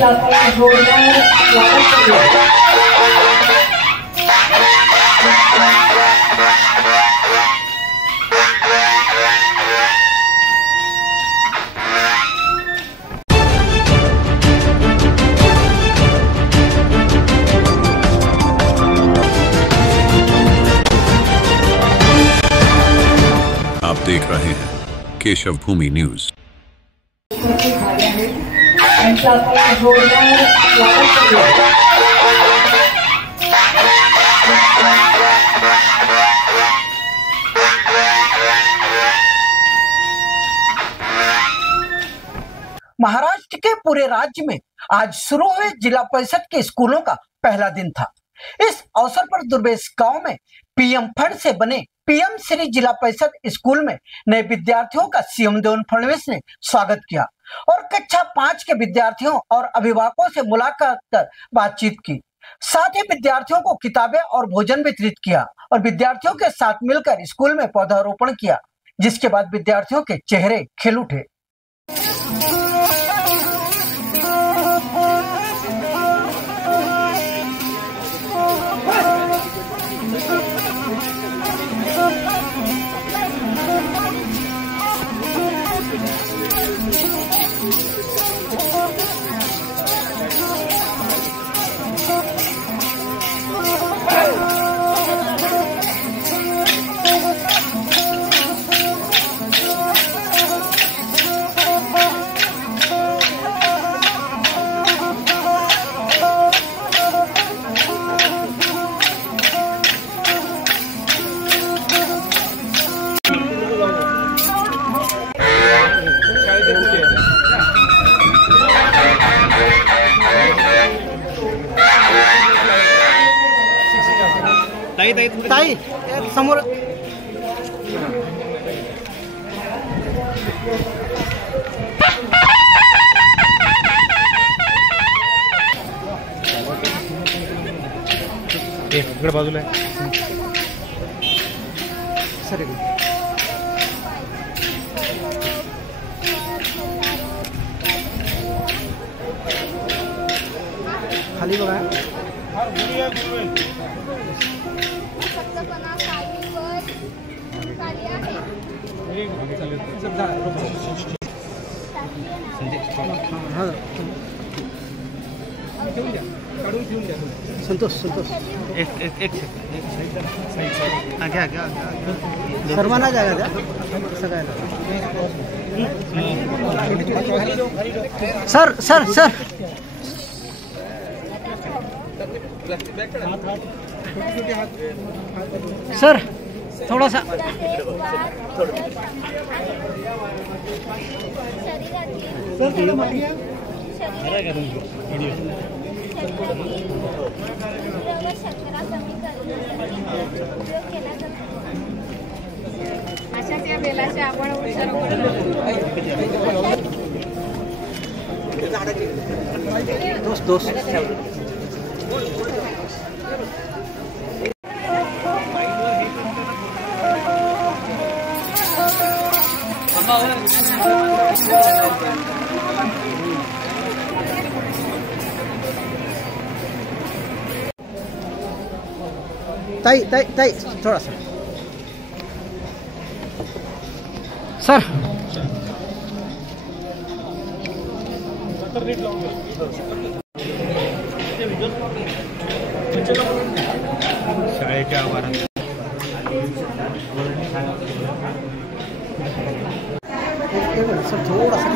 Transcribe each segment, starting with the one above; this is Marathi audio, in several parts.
आप देख रहे हैं केशव भूमि न्यूज। महाराष्ट्र के पूरे राज्य में आज शुरू हुए जिला परिषद के स्कूलों का पहला दिन था। इस अवसर पर दुर्बेश गांव में पीएम फंड से बने पीएम श्री जिला परिषद स्कूल में नए विद्यार्थियों का सीएम देवेंद्र फडणवीस ने स्वागत किया और कक्षा 5 के विद्यार्थियों और अभिभावकों से मुलाकात कर बातचीत की। साथ ही विद्यार्थियों को किताबें और भोजन वितरित किया और विद्यार्थियों के साथ मिलकर स्कूल में पौधारोपण किया, जिसके बाद विद्यार्थियों के चेहरे खिल उठे। ताई समोर इकडे बाजूला आहे सर खाली बघा संतोष एक सर्वांना जागा द्या सगळ्यांना। सर सर सर सर थोड़ा सा दोस्त ताई ताई ताई थोड़ा सा सर शाळेच्या आवारात सर थोड़ा सा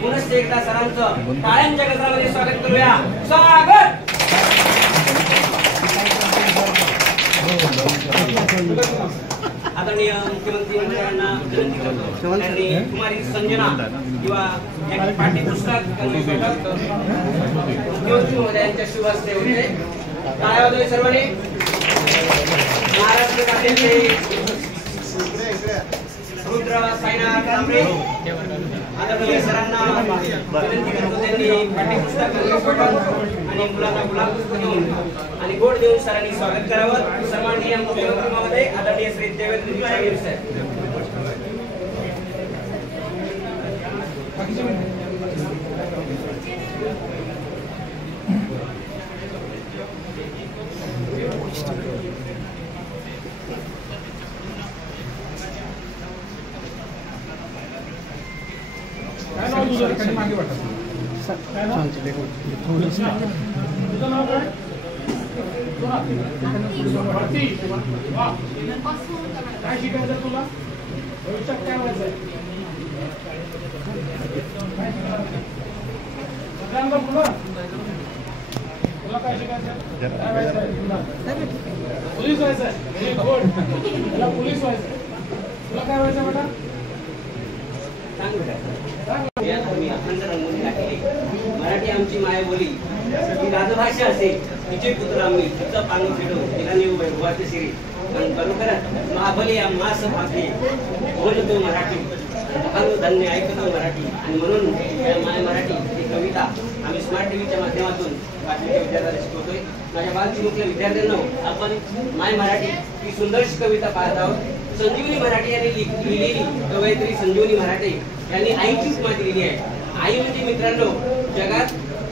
पुनश्च एकदा सरांचं टाळ्यांच्या गजरामध्ये स्वागत करूया। स्वागत। आदरणीय मुख्यमंत्री मंत्र्यांना विनंती करतो त्यांनी कुमारी संजना किंवा पाठ्यपुस्तक मुख्यमंत्री महोदयांच्या शुभ हस्ते होते। टाळ्या वाजवा सर्वांनी। महाराष्ट्र राज्याचे रुद्र साईनाथ कांबळे आदरणीय सरांना विनंती करतो त्यांनी पाठ्यपुस्तक आणि मुलांना गुलाब देऊन आणि गोड देऊन सरांनी स्वागत करावं। सन्माननीय मुख्यमंत्री महोदय आदरणीय श्री देवेंद्र फडणवीस साहेब। काय शिकायचं तुला भविष्यात काय व्हायचंय तुला काय शिकायचं पोलीस व्हायचंय तुला पोलीस व्हायचंय तुला काय व्हायचं बेटा मराठी आमची मायबोली ही राजभाषा असेल तिचे पुत्र आम्ही तिचा पाणी फिरवून तिला नेऊ उभारते शिरी कारण बरोबरच महाबली मास भागे बोलतो मराठी धन्य ऐकतो मराठी आणि म्हणून माय मराठी ही कविता आम्ही स्मार्ट टीव्हीच्या माध्यमातून पाचवीच्या विद्यार्थ्यांना शिकवतोय. माझ्या बालचिमुकल्या विद्यार्थ्यांना आपण माय मराठी ही सुंदरशी कविता पाहत आहोत. संजीवनी मराठी यांनी लिहिलेली कवयित्री संजीवनी मराठे यांनी आईची उपमा दिलेली आहे. आई म्हणजे मित्रांनो जगात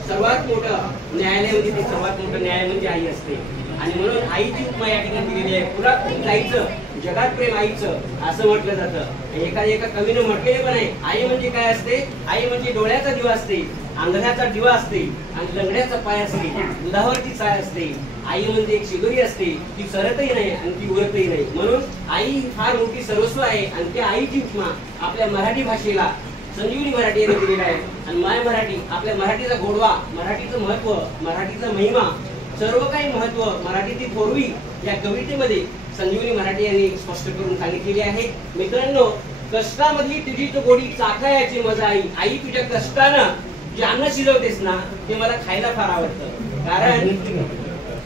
सर्वात मोठं न्यायालय म्हणजे ते सर्वात मोठं न्याय म्हणजे आई असते आणि म्हणून आईची उपमा या ठिकाणी दिलेली आहे. पुरातन आईचं जगात प्रेम आईचं असं म्हटलं जातं. एका कवीनं म्हटलेले पण आहे आई म्हणजे काय असते. आई म्हणजे डोळ्याचा दिवा असते, अंगणाचा दिवा असते आणि लंगड्याचा पाय असते, दुधावरची चाय असते. आई म्हणजे एक शिदोरी असते, ती सरतही नाही आणि ती उरतही नाही. म्हणून आई फार मोठी सर्वस्व आहे आणि त्या आईची उपमा आपल्या मराठी भाषेला संजीवनी मराठी यांनी दिलेला आहे. आणि माय मराठी आपल्या मराठीचा गोडवा, मराठीचं महत्व, मराठीचा महिमा, सर्व काही महत्व मराठीतील पूर्वी या कवितेमध्ये संजीवनी मराठी यांनी स्पष्ट करून सांगितलेले आहे. मित्रांनो, कष्टामधली तुझी तो गोडी चाखायची मजा आई. आई तुझ्या कष्टानं जे अन्न शिजवतेस ना ते मला खायला फार आवडतं. कारण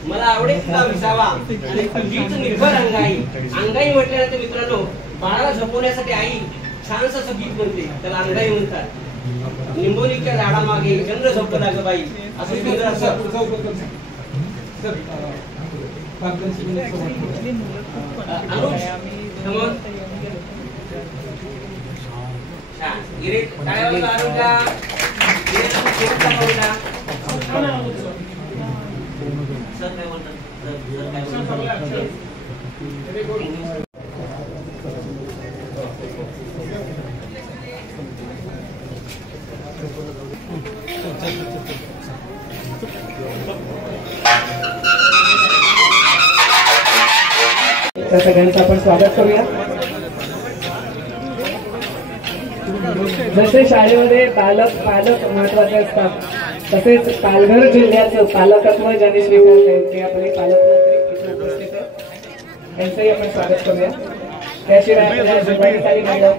मला आवडेल तुला विसावा आणि तुझीच निर्भर अंगाई. अंगाई म्हटल्यानंतर मित्रांनो बाळाला झोपवण्यासाठी आई छानस असं गीत म्हणते, त्याला अंगाई म्हणतात. निंबोनीच्या झाडामागे चंद्र झोपला ग बाई असं सुंदर असं अनुज समोर छान गिरे काय बोलला अनुजला गिरे शेवटचा बोलला सर काय बोलतात सर काय बोलतात त्या सगळ्यांचं आपण स्वागत करूया. जसे शाळेमध्ये पालक महत्वाचे असतात तसेच पालघर जिल्ह्याचं पालकत्व ज्यांनी स्वीकारले ते आपले पालकमंत्री उपस्थित आहेत, त्यांचंही आपण स्वागत करूया. त्याशिवाय आपल्या जिल्हाधिकारी मॅडम,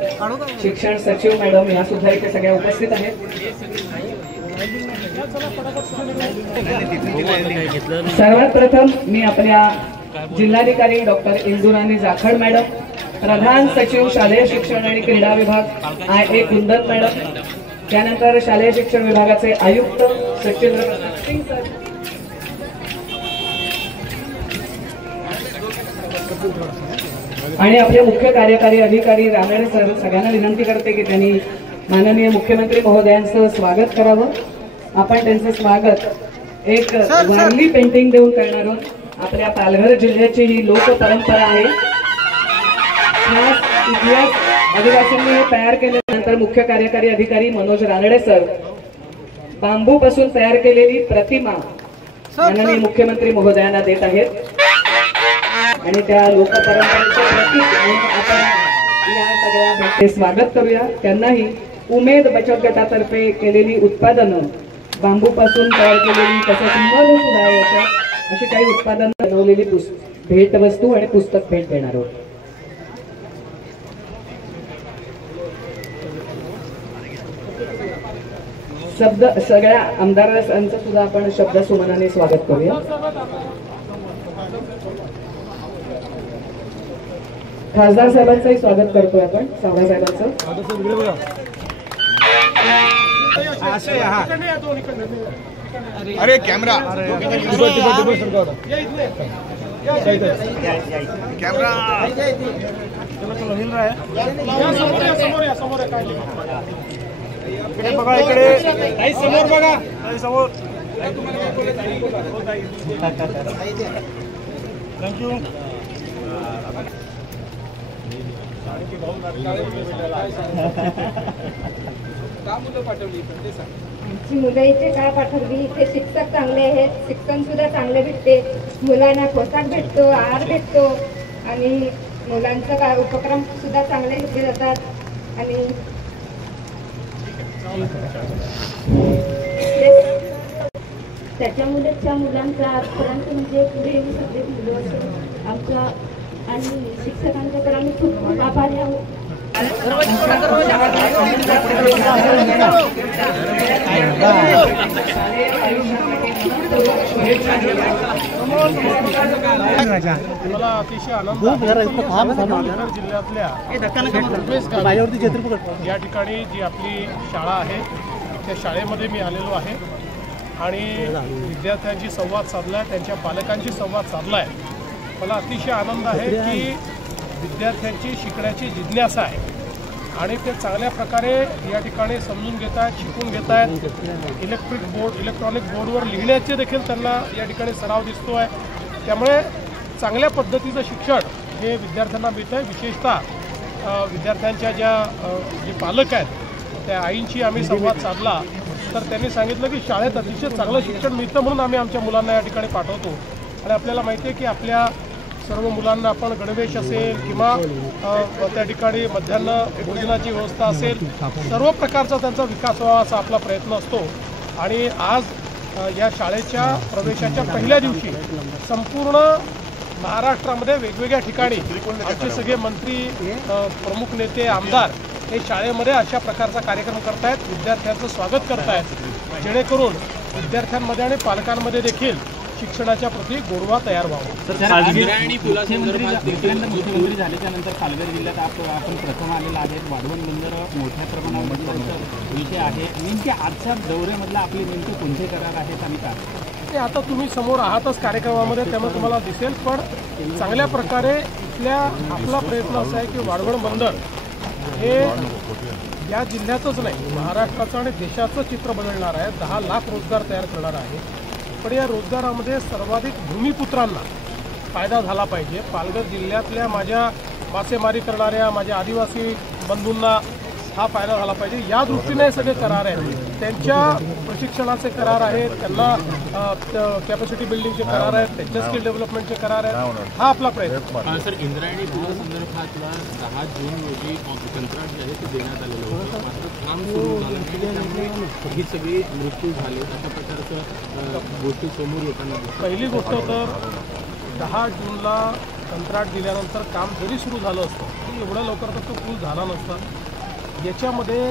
शिक्षण सचिव मॅडम या सुद्धा इथे सगळ्या उपस्थित आहेत. सर्वात प्रथम मी आपल्या जिल्हाधिकारी डॉक्टर इंदुराणी जाखड मॅडम, प्रधान सचिव शालेय शिक्षण आणि क्रीडा विभाग IA कुंदन मॅडम, त्यानंतर शालेय शिक्षण विभागाचे आयुक्त सचिन सिंग सर, आणि आपले मुख्य कार्यकारी अधिकारी रामेडे सर, सगळ्यांना विनंती करते की त्यांनी माननीय मुख्यमंत्री महोदयांचं स्वागत करावं. आपण त्यांचं स्वागत एक वारली पेंटिंग देऊन करणार आहोत. आपल्या पालघर जिल्ह्याची ही लोक परंपरा आहे. इतिहास आदिवासींनी हे तयार केल्यानंतर मुख्य कार्यकारी अधिकारी मनोज रानडे सर बांबू पासून तयार केलेली प्रतिमा माननीय मुख्यमंत्री महोदयांना देत आहेत आणि त्या लोक परंपरेचे प्रतीक म्हणून आपण या सगळ्या भेटीचे स्वागत करूया. त्यांनाही उमेद बचत गटातर्फे केलेली उत्पादनं, बांबू पासून तयार केलेली तसंच मन सुधारायचं अशी काही उत्पादनं बनवलेली भेटवस्तू आणि पुस्तक भेट देणार आहोत. शब्द सगळ्या आमदारांचं सुद्धा आपण शब्द सुमनाने स्वागत करूया. खासदार साहेबांचंही स्वागत करतोय आपण, सावरा साहेबांचं. अरे कॅमेरा कॅमेरा इकडे बघा, इकडे ताई समोर बघा, ताई समोर. थँक्यू. आमची मुलं इथे का पाठवली? इथे शिक्षक चांगले आहेत, शिक्षण सुद्धा चांगले भेटते, मुलांना पोशाख भेटतो, आहार भेटतो आणि मुलांचं काय उपक्रम सुद्धा चांगले घेतले जातात. आणि त्याच्यामुळे त्या मुलांचा आजपर्यंत म्हणजे पुढे सगळे मुलं असून आमच्या आणि शिक्षकांचा तर आम्ही खूप खूप आभारी आहोत. मला अतिशय आनंद जिल्ह्यातल्या या ठिकाणी जी आपली शाळा आहे त्या शाळेमध्ये मी आलेलो आहे आणि विद्यार्थ्यांशी संवाद साधला आहे, त्यांच्या पालकांशी संवाद साधला आहे. मला अतिशय आनंद आहे की विद्यार्थ्यांची शिकण्याची जिज्ञासा आहे आणि ते चांगल्या प्रकारे या ठिकाणी समजून घेत आहेत, शिकून घेत आहेत. इलेक्ट्रॉनिक बोर्डवर लिहिण्याचे देखील त्यांना या ठिकाणी सराव दिसतो आहे. त्यामुळे चांगल्या पद्धतीचं शिक्षण हे विद्यार्थ्यांना मिळतं आहे. विशेषतः विद्यार्थ्यांच्या जे पालक आहेत त्या आईंशी आम्ही संवाद साधला तर त्यांनी सांगितलं की शाळेत अतिशय चांगलं शिक्षण मिळतं म्हणून आम्ही आमच्या मुलांना या ठिकाणी पाठवतो. आणि आपल्याला माहिती आहे की आपल्या सर्व मुलांना आपण गणवेश असेल किंवा त्या ठिकाणी मध्यान्ह भोजनाची व्यवस्था असेल, सर्व प्रकारचा त्यांचा विकास व्हावा असा आपला प्रयत्न असतो. आणि आज या शाळेच्या प्रवेशाच्या पहिल्या दिवशी संपूर्ण महाराष्ट्रामध्ये वेगवेगळ्या ठिकाणी आमचे सगळे मंत्री, प्रमुख नेते, आमदार हे शाळेमध्ये अशा प्रकारचा कार्यक्रम करतायत, विद्यार्थ्यांचं स्वागत करतायत जेणेकरून विद्यार्थ्यांमध्ये आणि पालकांमध्ये देखील शिक्षणाच्या प्रती गोडवा तयार व्हावा. मुख्यमंत्री झाल्याच्या नंतर पालघर जिल्ह्यात आपण प्रथम आलेला आहे. वाढवण बंदर मोठ्या प्रमाणावर विषय आहे. नेमके आजच्या दौऱ्यामधला आपले नेमके कोणते करार आहेत आणि काय ते आता तुम्ही समोर आहातच कार्यक्रमामध्ये, त्यामुळे तुम्हाला दिसेल. पण चांगल्या प्रकारे इथल्या आपला प्रयत्न असा आहे की वाढवण बंदर हे या जिल्ह्यातच नाही महाराष्ट्राचं आणि देशाचं चित्र बदलणार आहे. 10 लाख रोजगार तयार करणार आहे. पण या रोजगारामध्ये सर्वाधिक भूमिपुत्रांना फायदा झाला पाहिजे. पालघर जिल्ह्यातल्या माझ्या मासेमारी करणाऱ्या माझ्या आदिवासी बंधूंना हा फायदा झाला पाहिजे. या दृष्टीने सगळे करार आहेत. त्यांच्या प्रशिक्षणाचे करार आहेत, त्यांना कॅपॅसिटी बिल्डिंगचे करार आहेत, त्यांच्या स्किल डेव्हलपमेंटचे करार आहेत. हा आपला प्रयत्न. सर, इंद्रायणी संदर्भातला 10 जून रोजी कंत्राट जे आहे ते देण्यात आलेलं होतं, मात्र काम सुरू झालं ही सगळी मृत्यू झाले अशा प्रकारचं गोष्टी समोर येताना. पहिली गोष्ट तर 10 जूनला कंत्राट दिल्यानंतर काम जरी सुरू झालं असतं तरी एवढ्या लवकर तर तो पूल झाला नसता. याच्यामध्ये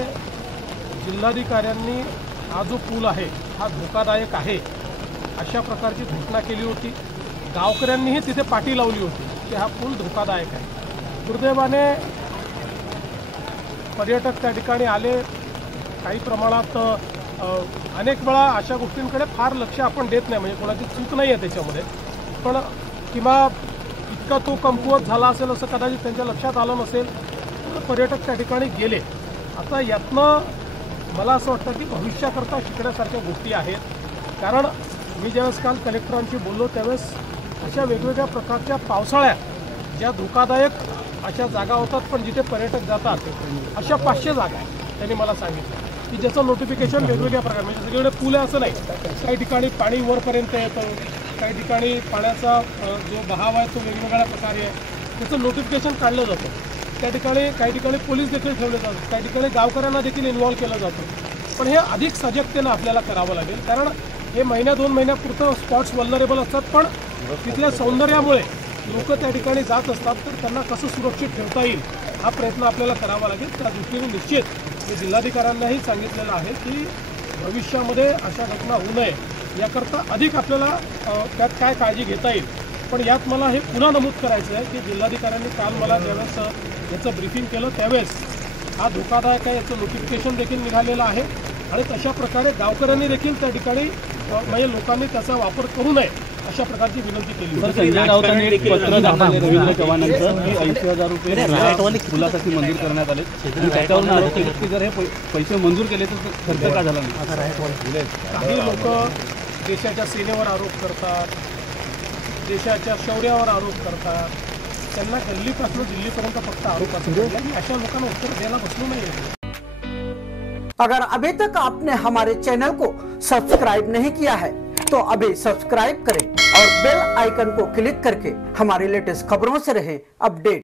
जिल्हाधिकाऱ्यांनी हा जो पूल आहे हा धोकादायक आहे अशा प्रकारची घोषणा केली होती. गावकऱ्यांनीही तिथे पाटी लावली होती की हा पूल धोकादायक आहे. दुर्दैवाने पर्यटक त्या ठिकाणी आले. काही प्रमाणात अनेक वेळा अशा गोष्टींकडे फार लक्ष आपण देत नाही, म्हणजे कोणाची चूक नाही आहे त्याच्यामध्ये, पण किंवा इतका तो कमकुवत झाला असेल असं कदाचित त्यांच्या लक्षात आलं नसेल. पर्यटक त्या ठिकाणी गेले. आता यातनं मला असं वाटतं की भविष्याकरता शिकण्यासारख्या गोष्टी आहेत. कारण मी ज्यावेळेस काल कलेक्टरांशी बोललो त्यावेळेस अशा वेगवेगळ्या प्रकारच्या पावसाळ्यात ज्या धोकादायक अशा जागा होतात पण जिथे पर्यटक जातात अशा 500 जागा आहेत त्यांनी मला सांगितलं की ज्याचं नोटिफिकेशन वेगवेगळ्या प्रकारे, म्हणजे सगळीकडे पूल आहे असं नाही. काही ठिकाणी पाणी वरपर्यंत येतं, काही ठिकाणी पाण्याचा जो बहाव आहे तो वेगवेगळ्या प्रकारे आहे, त्याचं नोटिफिकेशन काढलं जातं. त्या ठिकाणी काही ठिकाणी पोलीस देखील ठेवले जातात, काही ठिकाणी गावकऱ्यांना देखील इन्व्हॉल्व केलं जातं. पण हे अधिक सजगतेनं आपल्याला करावं लागेल, कारण हे महिन्या-2 महिन्यापुरतं स्पॉट्स वल्नरेबल असतात, पण तिथल्या सौंदर्यामुळे लोक त्या ठिकाणी जात असतात. तर त्यांना कसं सुरक्षित ठेवता येईल हा प्रयत्न आपल्याला करावा लागेल. त्या दृष्टीने निश्चित मी जिल्हाधिकाऱ्यांनाही सांगितलेलं आहे की भविष्यामध्ये अशा घटना होऊ नये याकरता अधिक आपल्याला त्यात काय काळजी घेता येईल. पण यात मला हे पुन्हा नमूद करायचं आहे की जिल्हाधिकाऱ्यांनी काल मला ज्यावेळेस याचं ब्रीफिंग केलं त्यावेळेस हा धोकादायक आहे याचं नोटिफिकेशन देखील निघालेलं आहे आणि तशा प्रकारे गावकऱ्यांनी देखील त्या ठिकाणी म्हणजे लोकांनी त्याचा वापर करू नये अशा प्रकारची विनंती केली सर, संजय राऊतांनी एक पत्र दाखल रवींद्र चव्हाणांचं की 80,000 रुपये मुलासाठी मंजूर करण्यात आले आणि त्याच्यावरून आरोप केले की जर हे पैसे मंजूर केले तर खर्च का झाला नाही. काही लोक देशाच्या सेनेवर आरोप करतात, देशाच्या शौर्यावर आरोप करतात, त्यांना गल्लीपासून दिल्लीपर्यंत फक्त आरोप असतात. मी अशा लोकांना उत्तर द्यायला बसलो नाही. अगर अभी तक आपने हमारे चैनल को सब्सक्राइब नहीं किया है तो अभी सब्सक्राइब करें और बेल आइकन को क्लिक करके हमारी लेटेस्ट खबरों से रहें अपडेट.